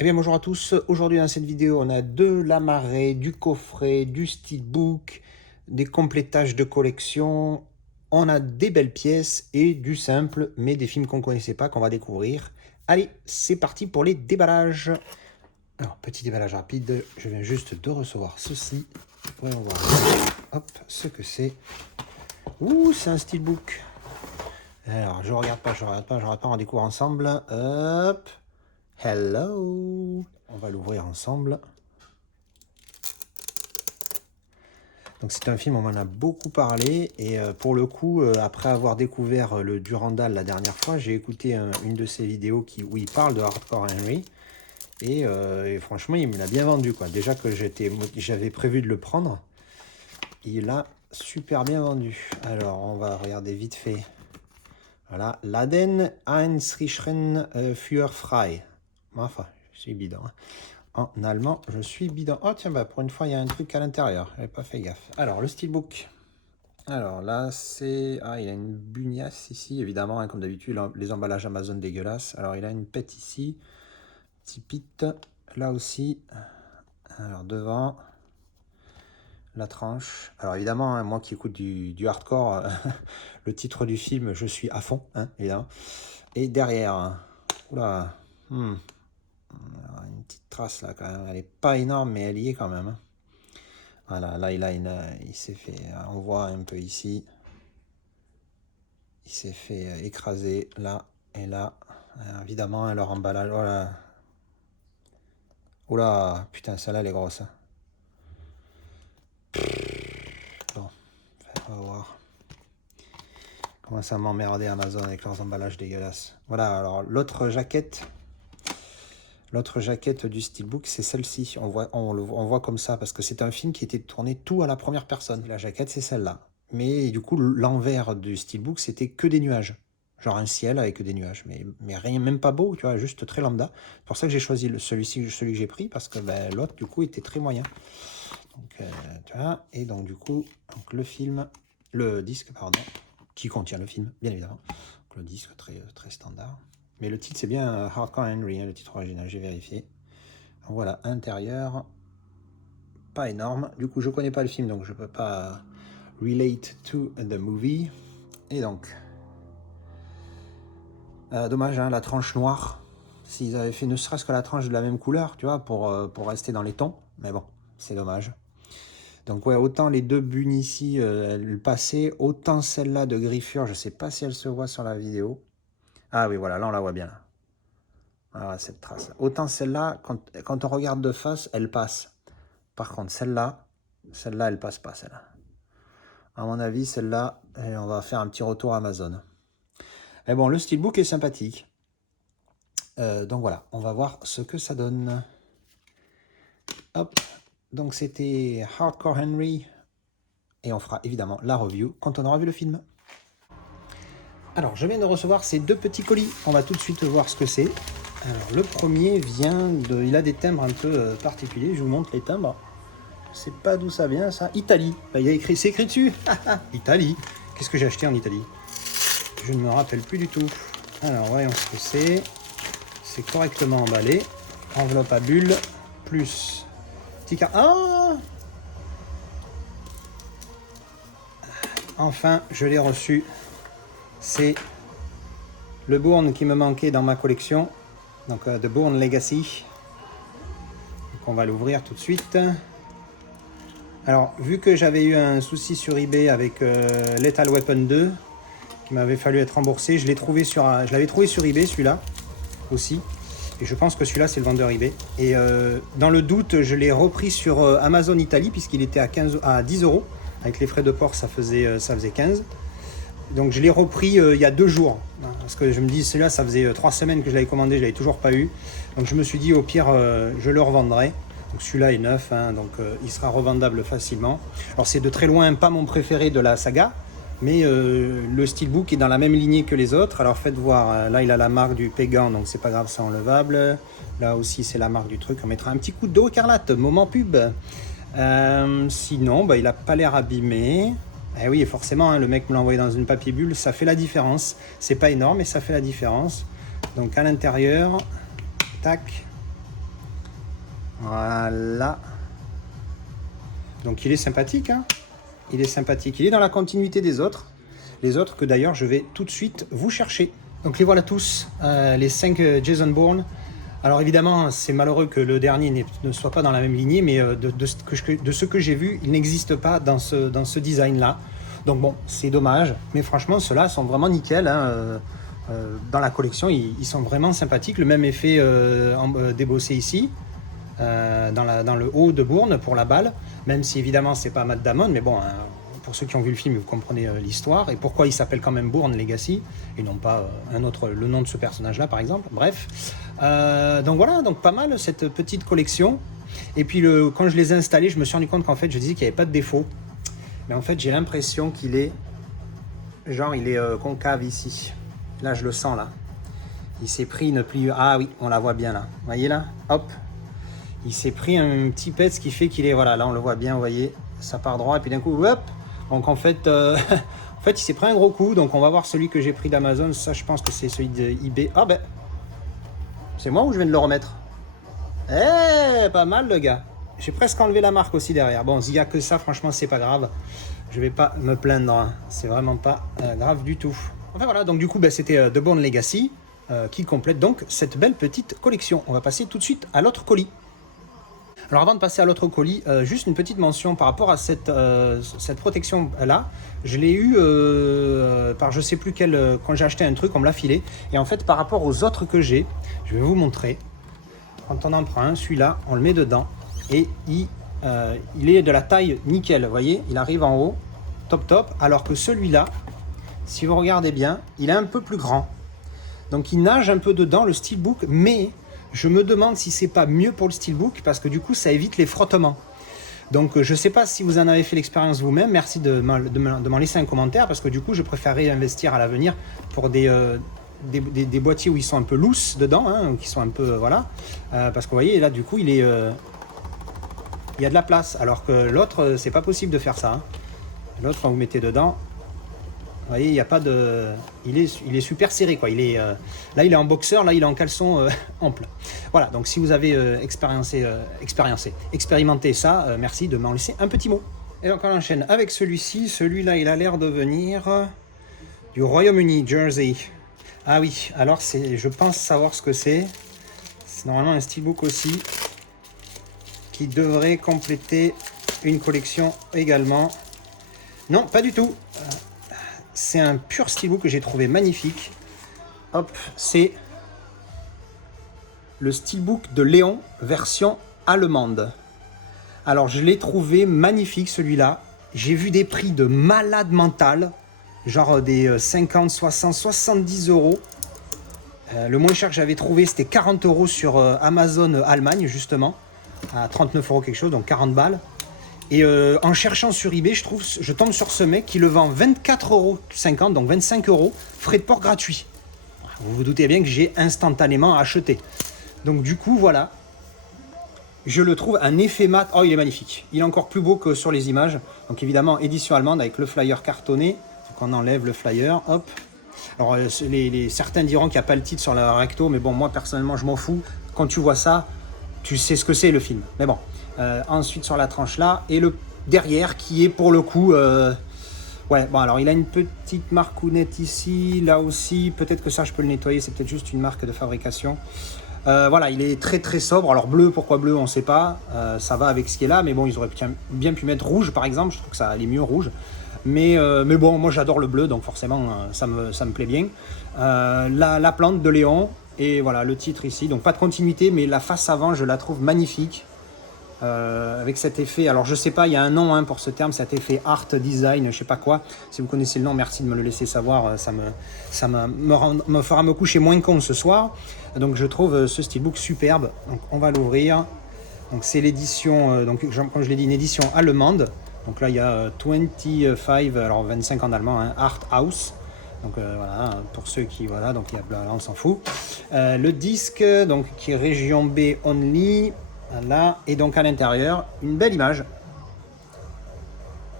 Eh bien bonjour à tous, aujourd'hui dans cette vidéo on a de l'amarré, du coffret, du steelbook, des complétages de collection, on a des belles pièces et du simple mais des films qu'on ne connaissait pas qu'on va découvrir. Allez, c'est parti pour les déballages. Alors petit déballage rapide, je viens juste de recevoir ceci. Voyons voir hop, ce que c'est. Ouh, c'est un steelbook. Alors je regarde pas, on découvre ensemble. Hop. Hello! On va l'ouvrir ensemble. Donc c'est un film, on m'en a beaucoup parlé et pour le coup, après avoir découvert le Durandal la dernière fois, j'ai écouté une de ses vidéos où il parle de Hardcore Henry et franchement, il me l'a bien vendu, quoi. Déjà que j'avais prévu de le prendre, il a super bien vendu. Alors, on va regarder vite fait. Voilà, Laden Einrichten für frei. Enfin, je suis bidon. Hein. En allemand, je suis bidon. Oh tiens, bah pour une fois, il y a un truc à l'intérieur. J'avais pas fait gaffe. Alors, le steelbook. Alors là, c'est... Ah, il a une bugnasse ici, évidemment, hein, comme d'habitude, les emballages Amazon dégueulasses. Alors, il a une pète ici. Petit pit. Là aussi. Alors, devant. La tranche. Alors, évidemment, hein, moi qui écoute du hardcore, le titre du film, je suis à fond, hein, évidemment. Et derrière. Oula. Alors, une petite trace là, quand même. Elle est pas énorme, mais elle y est quand même. Hein. Voilà, là il s'est fait, on voit un peu ici, il s'est fait écraser là et là. Alors, évidemment, leur emballage, voilà. Oula, putain, celle-là elle est grosse. Hein. Bon, on va voir. Comment ça m'emmerder Amazon avec leurs emballages dégueulasses. Voilà, alors l'autre jaquette du steelbook, c'est celle-ci. On voit comme ça parce que c'est un film qui était tourné tout à la première personne. La jaquette, c'est celle-là. Mais du coup, l'envers du steelbook, c'était que des nuages. Genre un ciel avec des nuages. Mais rien, même pas beau, tu vois, juste très lambda. C'est pour ça que j'ai choisi celui que j'ai pris parce que ben, l'autre, du coup, était très moyen. Donc, tu vois, et donc, du coup, donc, le disque, pardon, qui contient le film, bien évidemment. Donc, le disque très, très standard. Mais le titre, c'est bien Hardcore Henry, hein, le titre original, j'ai vérifié. Donc, voilà, intérieur, pas énorme. Du coup, je connais pas le film, donc je peux pas relate to the movie. Et donc, dommage, hein, la tranche noire. S'ils avaient fait ne serait-ce que la tranche de la même couleur, tu vois, pour rester dans les tons. Mais bon, c'est dommage. Donc ouais, autant les deux bunes ici, elles passaient, autant celle-là de griffure, je sais pas si elle se voit sur la vidéo. Ah oui, voilà, là on la voit bien. Là. Ah, cette trace. Autant celle-là, quand on regarde de face, elle passe. Par contre, celle-là, elle passe pas, celle-là. À mon avis, celle-là, on va faire un petit retour Amazon. Mais bon, le steelbook est sympathique. Donc voilà, on va voir ce que ça donne. Hop, donc c'était Hardcore Henry. Et on fera évidemment la review quand on aura vu le film. Alors, je viens de recevoir ces deux petits colis. On va tout de suite voir ce que c'est. Alors, le premier vient de... Il a des timbres un peu particuliers. Je vous montre les timbres. Je sais pas d'où ça vient, ça. Italie. Bah, il y a écrit... C'est écrit dessus. Italie. Qu'est-ce que j'ai acheté en Italie? Je ne me rappelle plus du tout. Alors, voyons ce que c'est. C'est correctement emballé. Enveloppe à bulles. Plus... Petit car... Ah! Enfin, je l'ai reçu. C'est le Bourne qui me manquait dans ma collection. Donc, The Bourne Legacy. Donc, on va l'ouvrir tout de suite. Alors, vu que j'avais eu un souci sur eBay avec Lethal Weapon 2, qu'il m'avait fallu être remboursé, je l'avais trouvé sur eBay, celui-là, aussi. Et je pense que celui-là, c'est le vendeur eBay. Et dans le doute, je l'ai repris sur Amazon Italie, puisqu'il était à 10 €. Avec les frais de port, ça faisait 15. Donc je l'ai repris il y a 2 jours. Parce que je me dis, celui-là, ça faisait 3 semaines que je l'avais commandé, je l'avais toujours pas eu. Donc je me suis dit, au pire, je le revendrai. Donc celui-là est neuf, hein, donc il sera revendable facilement. Alors c'est de très loin pas mon préféré de la saga, mais le steelbook est dans la même lignée que les autres. Alors faites voir, là il a la marque du Pégan, donc c'est pas grave, c'est enlevable. Là aussi c'est la marque du truc, on mettra un petit coup d'eau écarlate, moment pub. Sinon, bah, il a pas l'air abîmé. Eh oui, forcément, hein, le mec me l'a envoyé dans une papier bulle, ça fait la différence. C'est pas énorme, mais ça fait la différence. Donc à l'intérieur, tac. Voilà. Donc il est sympathique, hein. Il est sympathique. Il est dans la continuité des autres. Les autres que d'ailleurs je vais tout de suite vous chercher. Donc les voilà tous, les 5 Jason Bourne. Alors évidemment, c'est malheureux que le dernier ne soit pas dans la même lignée, mais de ce que j'ai vu, il n'existe pas dans ce design-là. Donc bon, c'est dommage, mais franchement, ceux-là sont vraiment nickel, hein. Dans la collection, ils sont vraiment sympathiques. Le même effet débossé ici, dans le haut de Bourne pour la balle, même si évidemment c'est pas Matt Damon, mais bon, hein, pour ceux qui ont vu le film, vous comprenez l'histoire et pourquoi il s'appelle quand même Bourne Legacy et non pas le nom de ce personnage-là par exemple. Bref, donc voilà, donc pas mal cette petite collection. Et puis quand je les ai installés, je me suis rendu compte qu'en fait je disais qu'il n'y avait pas de défaut, mais en fait j'ai l'impression qu'il est genre il est concave ici. Là je le sens là. Il s'est pris une pliure. Ah oui, on la voit bien là. Vous voyez là, hop. Il s'est pris un petit pet, ce qui fait qu'il est, voilà, là on le voit bien, vous voyez, ça part droit, et puis d'un coup, hop. Donc en fait, en fait il s'est pris un gros coup, donc on va voir celui que j'ai pris d'Amazon, ça je pense que c'est celui de eBay. Ah ben, c'est moi ou je viens de le remettre? Eh, pas mal le gars. J'ai presque enlevé la marque aussi derrière. Bon, s'il n'y a que ça, franchement, c'est pas grave. Je vais pas me plaindre, hein. C'est vraiment pas grave du tout. Enfin voilà, donc du coup, ben, c'était The Bourne Legacy qui complète donc cette belle petite collection. On va passer tout de suite à l'autre colis. Alors avant de passer à l'autre colis, juste une petite mention par rapport à cette protection-là. Je l'ai eu par je sais plus quel... quand j'ai acheté un truc, on me l'a filé. Et en fait, par rapport aux autres que j'ai, je vais vous montrer. Quand on en prend un, celui-là, on le met dedans. Et il est de la taille nickel, vous voyez. Il arrive en haut, top top. Alors que celui-là, si vous regardez bien, il est un peu plus grand. Donc il nage un peu dedans, le steelbook, mais... je me demande si c'est pas mieux pour le steelbook parce que du coup ça évite les frottements. Donc je sais pas si vous en avez fait l'expérience vous-même, merci de m'en laisser un commentaire parce que du coup je préférerais investir à l'avenir pour des boîtiers où ils sont un peu loose dedans, hein, qui sont un peu voilà, parce que vous voyez là du coup il y a de la place alors que l'autre c'est pas possible de faire ça, hein. L'autre quand vous mettez dedans, vous voyez, il y a pas de, il est super serré quoi. Il est là, il est en boxeur, là il est en caleçon ample. Voilà. Donc si vous avez expérimenté ça, merci de m'en laisser un petit mot. Et donc on enchaîne avec celui-ci. Celui-là, il a l'air de venir du Royaume-Uni, Jersey. Ah oui. Alors je pense savoir ce que c'est. C'est normalement un steelbook aussi qui devrait compléter une collection également. Non, pas du tout. C'est un pur steelbook que j'ai trouvé magnifique. Hop, c'est le steelbook de Léon version allemande. Alors je l'ai trouvé magnifique celui-là. J'ai vu des prix de malade mental, genre des 50, 60, 70 euros. Le moins cher que j'avais trouvé c'était 40 euros sur Amazon Allemagne justement, à 39 euros quelque chose, donc 40 balles. Et en cherchant sur eBay, je tombe sur ce mec qui le vend 24,50 €, donc 25 euros, frais de port gratuits. Vous vous doutez bien que j'ai instantanément acheté. Donc du coup, voilà. Je le trouve un effet mat. Oh, il est magnifique. Il est encore plus beau que sur les images. Donc évidemment, édition allemande avec le flyer cartonné. Donc on enlève le flyer, hop. Alors certains diront qu'il n'y a pas le titre sur la recto, mais bon, moi personnellement, je m'en fous. Quand tu vois ça, tu sais ce que c'est le film. Mais bon. Ensuite sur la tranche là et le derrière qui est pour le coup ouais bon alors il a une petite marcounette ici là aussi, peut-être que ça je peux le nettoyer, c'est peut-être juste une marque de fabrication. Voilà, il est très très sobre. Alors bleu, pourquoi bleu on sait pas, ça va avec ce qui est là, mais bon ils auraient bien pu mettre rouge par exemple, je trouve que ça allait mieux rouge, mais bon moi j'adore le bleu donc forcément ça me plaît bien. La plante de Léon et voilà le titre ici, donc pas de continuité mais la face avant je la trouve magnifique. Avec cet effet, alors je sais pas, il y a un nom hein, pour ce terme, cet effet art design, je sais pas quoi. Si vous connaissez le nom, merci de me le laisser savoir, ça me fera me coucher moins con ce soir. Donc je trouve ce steelbook superbe. Donc on va l'ouvrir. Donc c'est l'édition, donc comme je l'ai dit, une édition allemande. Donc là il y a 25, alors 25 en allemand, hein, Art House. Donc voilà, pour ceux qui voilà, donc il y a là on s'en fout. Le disque, donc qui est région B only. Là, et donc à l'intérieur, une belle image.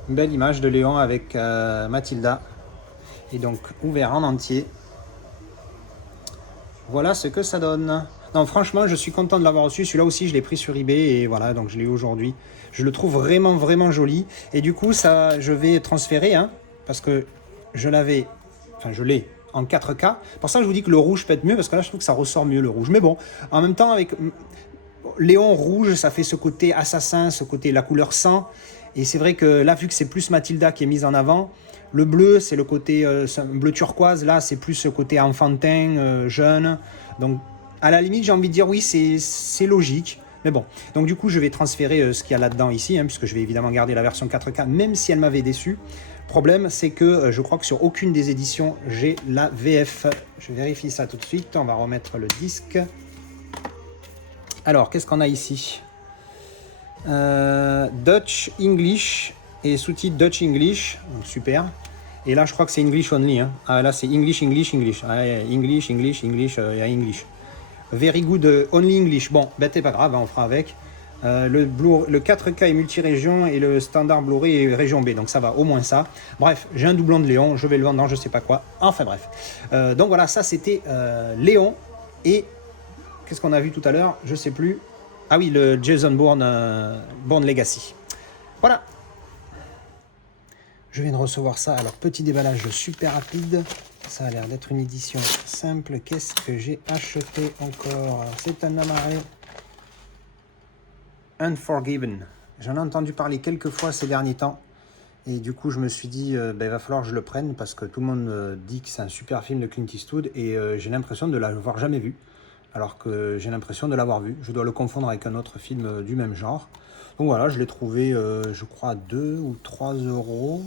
Une belle image de Léon avec Mathilda. Et donc ouvert en entier. Voilà ce que ça donne. Non, franchement, je suis content de l'avoir reçu. Celui-là aussi, je l'ai pris sur eBay et voilà, donc je l'ai eu aujourd'hui. Je le trouve vraiment, vraiment joli. Et du coup, ça, je vais transférer, hein, parce que je l'avais, enfin, je l'ai en 4K. Pour ça, je vous dis que le rouge peut être mieux, parce que là, je trouve que ça ressort mieux le rouge. Mais bon, en même temps, avec Léon rouge, ça fait ce côté assassin, ce côté la couleur sang. Et c'est vrai que là, vu que c'est plus Mathilda qui est mise en avant, le bleu, c'est le côté bleu turquoise. Là, c'est plus ce côté enfantin, jeune. Donc, à la limite, j'ai envie de dire oui, c'est logique. Mais bon, donc du coup, je vais transférer ce qu'il y a là-dedans ici, hein, puisque je vais évidemment garder la version 4K, même si elle m'avait déçu. Problème, c'est que je crois que sur aucune des éditions, j'ai la VF. Je vérifie ça tout de suite. On va remettre le disque. Alors, qu'est-ce qu'on a ici? Dutch English et sous-titre Dutch English, donc super. Et là, je crois que c'est English only. Hein. Ah, là, c'est English, English, English. Ah, English, English, English, English. Very good only English. Bon, ben, c'est pas grave, hein, on fera avec. Le 4K est multi-région et le standard Blu-ray est région B, donc ça va, au moins ça. Bref, j'ai un doublon de Léon, je vais le vendre dans je sais pas quoi. Enfin bref. Donc voilà, ça c'était Léon. Et qu'est-ce qu'on a vu tout à l'heure? Je sais plus. Ah oui, le Jason Bourne, Bourne Legacy. Voilà. Je viens de recevoir ça. Alors, petit déballage super rapide. Ça a l'air d'être une édition simple. Qu'est-ce que j'ai acheté encore? C'est un amarré Unforgiven. J'en ai entendu parler quelques fois ces derniers temps. Et du coup, je me suis dit, il va falloir que je le prenne parce que tout le monde dit que c'est un super film de Clint Eastwood et j'ai l'impression de l'avoir jamais vu. Alors que j'ai l'impression de l'avoir vu. Je dois le confondre avec un autre film du même genre. Donc voilà, je l'ai trouvé, je crois, à 2 ou 3 euros.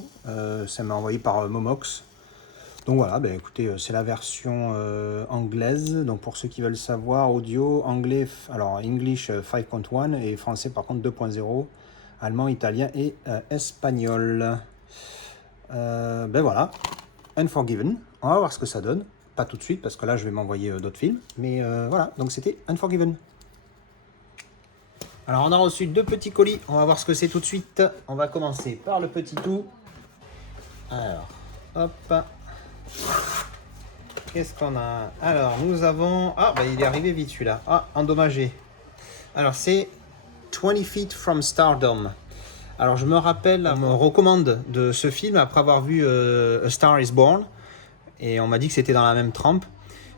Ça m'a envoyé par Momox. Donc voilà, écoutez, c'est la version anglaise. Donc pour ceux qui veulent savoir, audio, anglais, alors English 5.1 et français par contre 2.0, allemand, italien et espagnol. Voilà, Unforgiven. On va voir ce que ça donne. Pas tout de suite parce que là je vais m'envoyer d'autres films. Mais voilà, donc c'était Unforgiven. Alors on a reçu 2 petits colis. On va voir ce que c'est tout de suite. On va commencer par le petit tout. Alors, hop. Qu'est-ce qu'on a? Alors nous avons... Ah, il est arrivé vite celui-là. Ah, endommagé. Alors c'est 20 Feet from Stardom. Alors je me rappelle, on me recommande de ce film après avoir vu A Star is Born. Et on m'a dit que c'était dans la même trempe.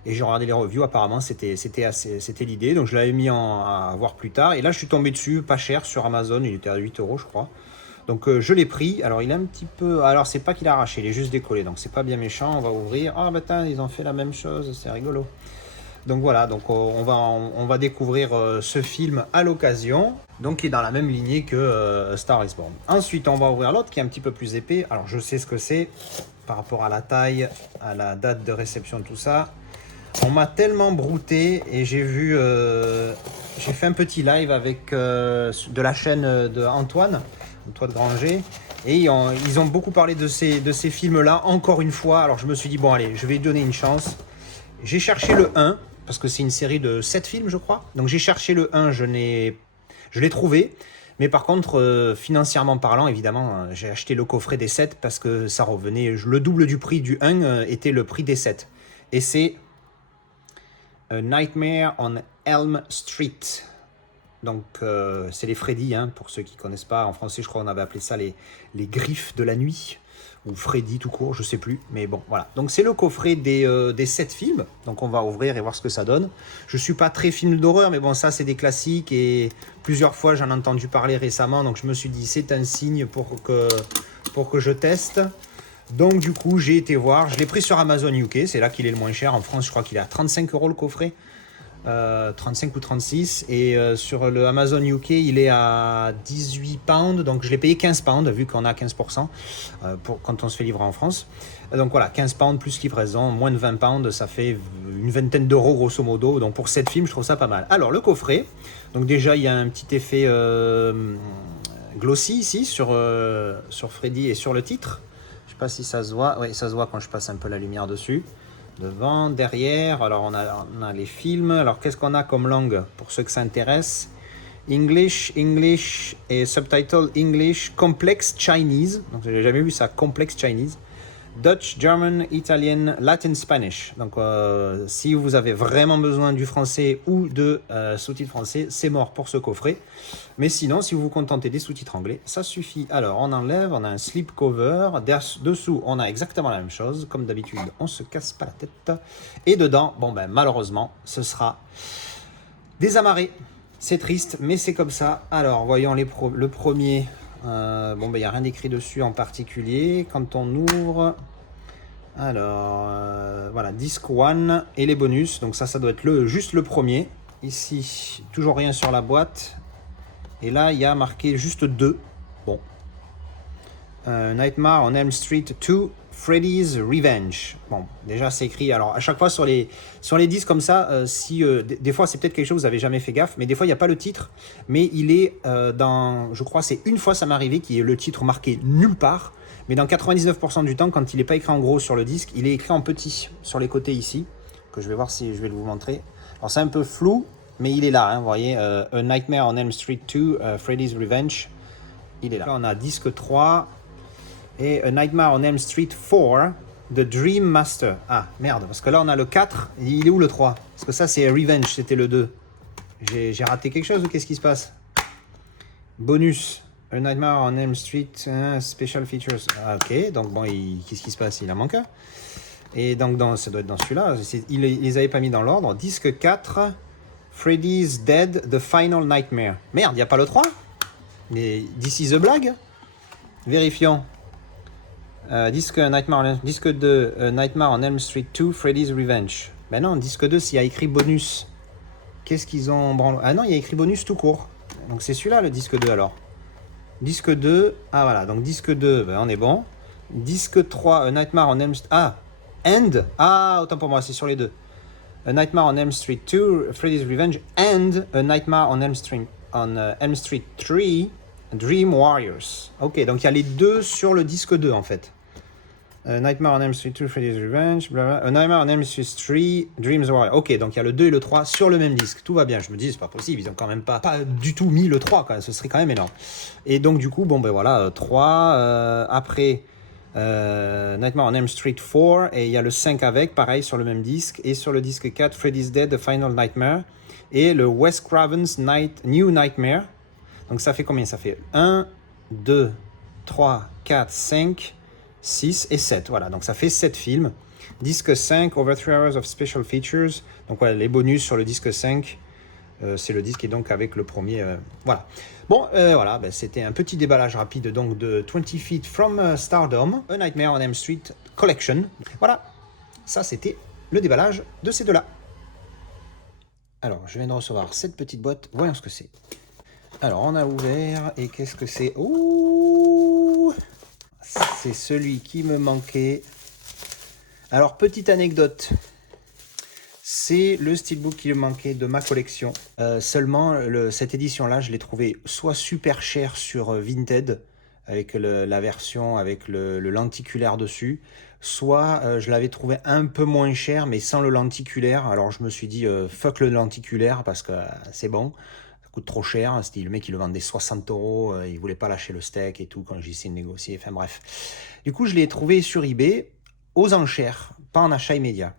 Et j'ai regardé les reviews, apparemment c'était l'idée. Donc je l'avais mis à voir plus tard. Et là je suis tombé dessus, pas cher, sur Amazon. Il était à 8 euros je crois. Donc je l'ai pris. Alors il est un petit peu... Alors c'est pas qu'il a arraché, il est juste décollé. Donc c'est pas bien méchant. On va ouvrir. Ah ils ont fait la même chose, c'est rigolo. Donc voilà, donc on va découvrir ce film à l'occasion. Donc il est dans la même lignée que Star is Born. Ensuite on va ouvrir l'autre qui est un petit peu plus épais. Alors je sais ce que c'est par rapport à la taille, à la date de réception, tout ça. On m'a tellement brouté et j'ai fait un petit live avec de la chaîne de Antoine Granger. Et ils ont beaucoup parlé de ces films-là, encore une fois. Alors je me suis dit, bon allez, je vais lui donner une chance. J'ai cherché le 1, parce que c'est une série de 7 films, je crois. Donc j'ai cherché le 1, je l'ai trouvé. Mais par contre, financièrement parlant, évidemment, j'ai acheté le coffret des 7 parce que ça revenait... Le double du prix du 1 était le prix des 7. Et c'est A Nightmare on Elm Street. Donc c'est les Freddy, hein, pour ceux qui ne connaissent pas. En français, je crois qu'on avait appelé ça les griffes de la nuit. Ou Freddy tout court, je sais plus, mais bon, voilà. Donc c'est le coffret des 7 films, donc on va ouvrir et voir ce que ça donne. Je suis pas très film d'horreur, mais bon, ça c'est des classiques, et plusieurs fois j'en ai entendu parler récemment, donc je me suis dit c'est un signe pour que je teste. Donc du coup, j'ai été voir, je l'ai pris sur Amazon UK, c'est là qu'il est le moins cher. En France, je crois qu'il est à 35 euros le coffret. 35 ou 36 et sur le Amazon UK il est à 18 pounds, donc je l'ai payé 15 pounds vu qu'on a 15% quand on se fait livrer en France. Donc voilà, 15 pounds plus livraison, moins de 20 pounds, ça fait une vingtaine d'euros grosso modo. Donc pour 7 films, je trouve ça pas mal. Alors le coffret, donc déjà il y a un petit effet glossy ici sur Freddy et sur le titre. Je sais pas si ça se voit, oui ça se voit quand je passe un peu la lumière dessus. Devant, derrière, alors on a les films. Alors qu'est-ce qu'on a comme langue pour ceux que ça intéresse? English et subtitle English, complex Chinese. Donc j'ai jamais vu ça, complex Chinese. Dutch, German, Italian, Latin, Spanish. Donc si vous avez vraiment besoin du français ou de sous-titres français, c'est mort pour ce coffret. Mais sinon, si vous vous contentez des sous-titres anglais, ça suffit. Alors on enlève, on a un slipcover, dessous on a exactement la même chose. Comme d'habitude, on se casse pas la tête. Et dedans, bon ben malheureusement, ce sera désamarré. C'est triste, mais c'est comme ça. Alors voyons le premier. Bon, ben, il n'y a rien d'écrit dessus en particulier. Quand on ouvre, alors, voilà, disque 1 et les bonus. Donc ça doit être juste le premier. Ici, toujours rien sur la boîte. Et là, il y a marqué juste 2. Bon. Nightmare on Elm Street 2, Freddy's Revenge. Bon, déjà c'est écrit. Alors à chaque fois sur les disques comme ça, des fois c'est peut-être quelque chose vous avez jamais fait gaffe, mais des fois il n'y a pas le titre, mais il est je crois c'est une fois ça m'est arrivé qu'il y ait le titre marqué nulle part, mais dans 99% du temps quand il n'est pas écrit en gros sur le disque, il est écrit en petit sur les côtés ici, que je vais voir si je vais vous montrer. Alors c'est un peu flou, mais il est là, hein, vous voyez, A Nightmare on Elm Street 2, Freddy's Revenge, il est là. Là on a disque 3. Et A Nightmare on Elm Street 4, The Dream Master. Ah, merde, parce que là, on a le 4. Il est où le 3? Parce que ça, c'est Revenge, c'était le 2. J'ai raté quelque chose ou qu'est-ce qui se passe? Bonus. A Nightmare on Elm Street, Special Features. Ah, ok, donc bon, qu'est-ce qui se passe? Il en manque un. Et donc, ça doit être dans celui-là. Il les avait pas mis dans l'ordre. Disque 4, Freddy's Dead, The Final Nightmare. Merde, il n'y a pas le 3? Mais This is a blague? Vérifions. Disque 2, Nightmare on Elm Street 2, Freddy's Revenge. Ben non, disque 2, s'il y a écrit bonus. Qu'est-ce qu'ils ont branlé? Ah non, il y a écrit bonus tout court. Donc c'est celui-là le disque 2 alors. Disque 2, ah voilà, donc disque 2, ben on est bon. Disque 3, A Nightmare on Elm Street. Ah, and. Ah, autant pour moi, c'est sur les deux. A Nightmare on Elm Street 2, Freddy's Revenge, and A Nightmare on Elm Street 3, Dream Warriors. Ok, donc il y a les deux sur le disque 2 en fait. Nightmare on Elm Street 2, Freddy's Revenge, blablabla. Nightmare on Elm Street 3, Dreams Warriors. Ok, donc il y a le 2 et le 3 sur le même disque. Tout va bien. Je me dis, c'est pas possible. Ils ont quand même pas du tout mis le 3. Quoi. Ce serait quand même énorme. Et donc, du coup, bon, ben voilà, 3. Après, Nightmare on Elm Street 4. Et il y a le 5 avec, pareil, sur le même disque. Et sur le disque 4, Freddy's Dead, The Final Nightmare. Et le Wes Craven's New Nightmare. Donc, ça fait combien? Ça fait 1, 2, 3, 4, 5. 6 et 7, voilà, donc ça fait 7 films. Disque 5, Over 3 Hours of Special Features. Donc voilà, les bonus sur le disque 5, c'est le disque et donc avec le premier, voilà. Bon, voilà, ben, c'était un petit déballage rapide donc de 20 Feet from Stardom, A Nightmare on Elm Street Collection. Voilà, ça c'était le déballage de ces deux-là. Alors, je viens de recevoir cette petite boîte, voyons ce que c'est. Alors, on a ouvert, et qu'est-ce que c'est? Ouh! C'est celui qui me manquait. Alors, petite anecdote. C'est le steelbook qui me manquait de ma collection. Seulement, cette édition-là, je l'ai trouvé soit super cher sur Vinted, avec la version avec le lenticulaire dessus, soit je l'avais trouvé un peu moins cher, mais sans le lenticulaire. Alors, je me suis dit, fuck le lenticulaire, parce que c'est bon. Coûte trop cher, c'était le mec qui le vendait 60 €, il voulait pas lâcher le steak et tout quand j'ai essayé de négocier, enfin bref. Du coup, je l'ai trouvé sur eBay aux enchères, pas en achat immédiat.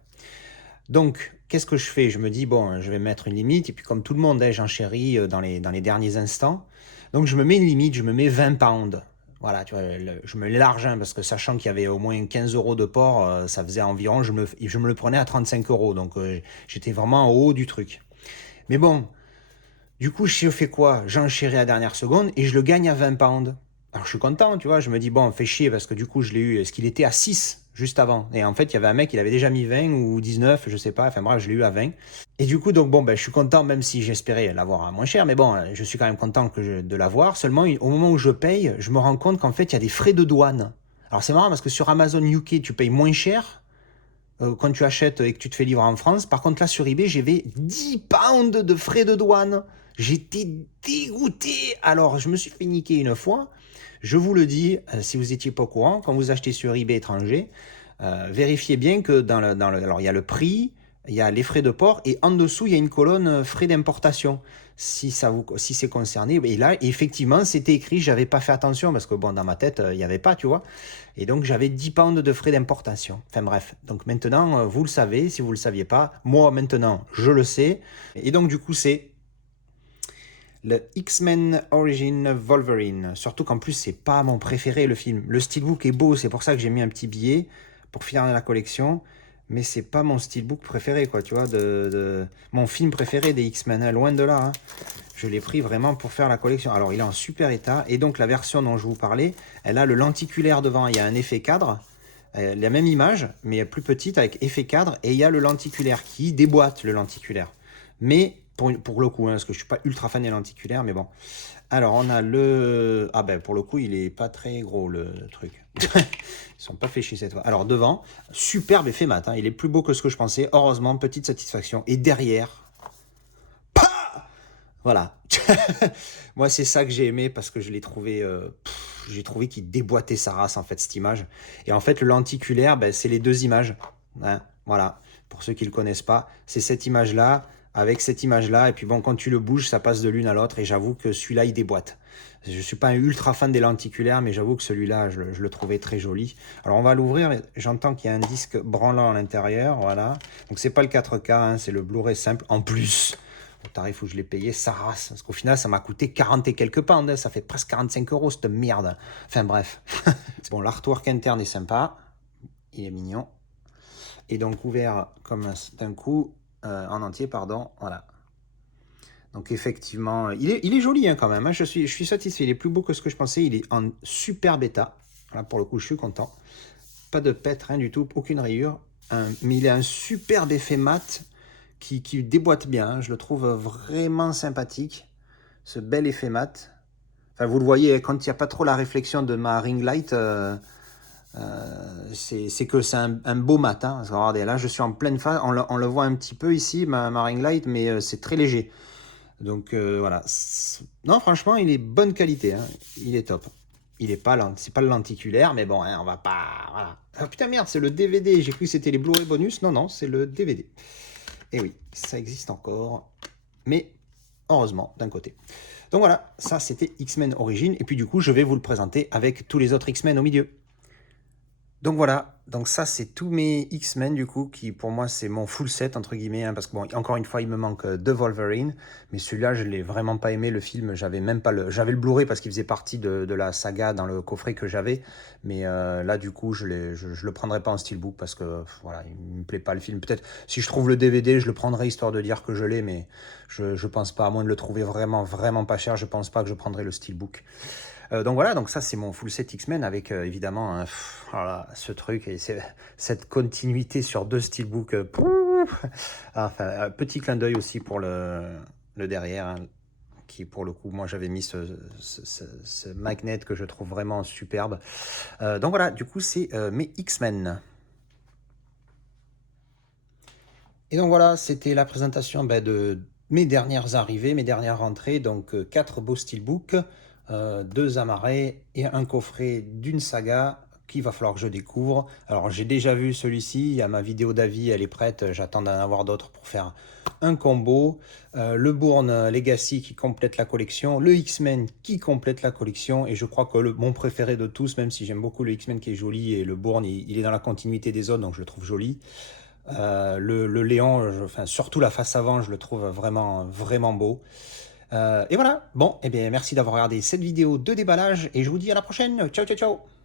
Donc, qu'est-ce que je fais? Je me dis, bon, je vais mettre une limite, et puis comme tout le monde, j'enchéris dans les derniers instants. Donc, je me mets une limite, je me mets 20 pounds. Voilà, tu vois, je me mets l'argent, parce que sachant qu'il y avait au moins 15 € de port, ça faisait environ, je me le prenais à 35 €, donc j'étais vraiment au haut du truc. Mais bon, du coup, je fais quoi? J'enchéris à la dernière seconde et je le gagne à 20 pounds. Alors, je suis content, tu vois. Je me dis, bon, fait chier parce que du coup, je l'ai eu. Est-ce qu'il était à 6 juste avant? Et en fait, il y avait un mec, il avait déjà mis 20 ou 19, je sais pas. Enfin, bref, je l'ai eu à 20. Et du coup, donc, bon, ben, je suis content, même si j'espérais l'avoir à moins cher. Mais bon, je suis quand même content de l'avoir. Seulement, au moment où je paye, je me rends compte qu'en fait, il y a des frais de douane. Alors, c'est marrant parce que sur Amazon UK, tu payes moins cher quand tu achètes et que tu te fais livrer en France. Par contre, là, sur eBay, j'avais 10 pounds de frais de douane. J'étais dégoûté. Alors, je me suis fait niquer une fois. Je vous le dis, si vous n'étiez pas au courant, quand vous achetez sur eBay étranger, vérifiez bien que alors il y a le prix, il y a les frais de port, et en dessous, il y a une colonne frais d'importation, si c'est concerné. Et là, effectivement, c'était écrit, j'avais pas fait attention, parce que bon, dans ma tête, il n'y avait pas, tu vois. Et donc, j'avais 10 pounds de frais d'importation. Enfin bref, donc maintenant, vous le savez, si vous le saviez pas. Moi, maintenant, je le sais. Et donc, du coup, c'est le X-Men Origin Wolverine. Surtout qu'en plus, c'est pas mon préféré, le film. Le steelbook est beau, c'est pour ça que j'ai mis un petit billet pour finir la collection. Mais c'est pas mon steelbook préféré, quoi, tu vois, mon film préféré des X-Men, hein, loin de là. Hein. Je l'ai pris vraiment pour faire la collection. Alors, il est en super état. Et donc, la version dont je vous parlais, elle a le lenticulaire devant. Il y a un effet cadre. La même image, mais plus petite, avec effet cadre. Et il y a le lenticulaire qui déboîte, le lenticulaire. Mais pour le coup, hein, parce que je suis pas ultra fan des lenticulaires, mais bon. Alors, on a le... Ah ben, pour le coup, il est pas très gros, le truc. Ils sont pas fait chier cette fois. Alors, devant, superbe effet mat. Hein, il est plus beau que ce que je pensais. Heureusement, petite satisfaction. Et derrière... Voilà. Moi, c'est ça que j'ai aimé parce que je l'ai trouvé... j'ai trouvé qu'il déboîtait sa race, en fait, cette image. Et en fait, le lenticulaire, ben, c'est les deux images. Hein, voilà. Pour ceux qui ne le connaissent pas, c'est cette image-là avec cette image-là. Et puis bon, quand tu le bouges, ça passe de l'une à l'autre. Et j'avoue que celui-là, il déboîte. Je ne suis pas un ultra fan des lenticulaires, mais j'avoue que celui-là, je le trouvais très joli. Alors, on va l'ouvrir. J'entends qu'il y a un disque branlant à l'intérieur. Voilà. Donc, c'est pas le 4K, hein, c'est le Blu-ray simple. En plus, au tarif où je l'ai payé, ça race. Parce qu'au final, ça m'a coûté 40 et quelques pounds. Hein. Ça fait presque 45 euros, cette merde. Enfin, bref. Bon, l'artwork interne est sympa. Il est mignon. Et donc, ouvert comme d'un coup, en entier, pardon. Voilà. Donc effectivement, il est joli hein, quand même. Hein. Je suis satisfait. Il est plus beau que ce que je pensais. Il est en super bêta. Là, pour le coup, je suis content. Pas de pète, rien du tout. Aucune rayure. Mais il a un superbe effet mat qui déboîte bien. Hein. Je le trouve vraiment sympathique. Ce bel effet mat. Enfin, vous le voyez, quand il n'y a pas trop la réflexion de ma ring light, c'est que c'est un beau mat. Hein. Regardez, là, je suis en pleine phase. On le voit un petit peu ici, ma ring light, mais c'est très léger. Donc voilà. Non, franchement, il est bonne qualité. Hein. Il est top. Il est pas c'est pas le lenticulaire, mais bon, hein, on va pas. Voilà. Ah putain, merde, c'est le DVD. J'ai cru que c'était les Blu-ray bonus. Non, non, c'est le DVD. Et oui, ça existe encore. Mais heureusement, d'un côté. Donc voilà, ça c'était X-Men Origin. Et puis du coup, je vais vous le présenter avec tous les autres X-Men au milieu. Donc voilà, donc ça c'est tous mes X-Men du coup, qui pour moi c'est mon full set entre guillemets, hein, parce que bon, encore une fois il me manque deux Wolverine, mais celui-là je l'ai vraiment pas aimé, le film, j'avais même pas j'avais le Blu-ray parce qu'il faisait partie de la saga dans le coffret que j'avais, mais là du coup je le prendrai pas en steelbook parce que voilà, il me plaît pas le film, peut-être si je trouve le DVD je le prendrai histoire de dire que je l'ai, mais je pense pas, à moins de le trouver vraiment pas cher, je pense pas que je prendrai le steelbook. Donc voilà, donc ça c'est mon full set X-Men avec évidemment voilà, ce truc et cette continuité sur deux steelbooks. Enfin, petit clin d'œil aussi pour le derrière, hein, qui pour le coup, moi j'avais mis ce magnet que je trouve vraiment superbe. Donc voilà, du coup c'est mes X-Men. Et donc voilà, c'était la présentation de mes dernières arrivées, mes dernières rentrées. Donc 4 beaux steelbooks, 2 amarrés et un coffret d'une saga qu'il va falloir que je découvre. Alors j'ai déjà vu celui-ci, il y a ma vidéo d'avis, elle est prête, j'attends d'en avoir d'autres pour faire un combo. Le Bourne Legacy qui complète la collection, le X-Men qui complète la collection, et je crois que mon préféré de tous, même si j'aime beaucoup le X-Men qui est joli, et le Bourne il est dans la continuité des autres, donc je le trouve joli. Le Léon, enfin, surtout la face avant, je le trouve vraiment beau. Et voilà, bon, et bien merci d'avoir regardé cette vidéo de déballage et je vous dis à la prochaine. Ciao, ciao, ciao!